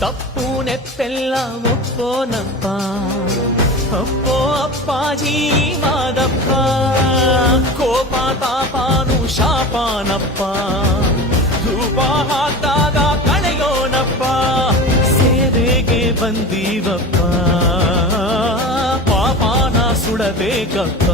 ತಪ್ಪು ನೆಪ್ಪೆಲ್ಲ ಒಪ್ಪೋನಪ್ಪ, ಅಪ್ಪೋ ಅಪ್ಪಾಜಿ ಮಾದಪ್ಪ. ಕೋಪ ತಾಪಾನು ಶಾಪಾನಪ್ಪ, ಧೂಪ ಹಾಕಿದಾಗ ಕಳೆಯೋನಪ್ಪ. ಸೇವೆಗೆ ಬಂದೀವಪ್ಪ, ಪಾಪಾನ ಸುಡಬೇಕಪ್ಪ.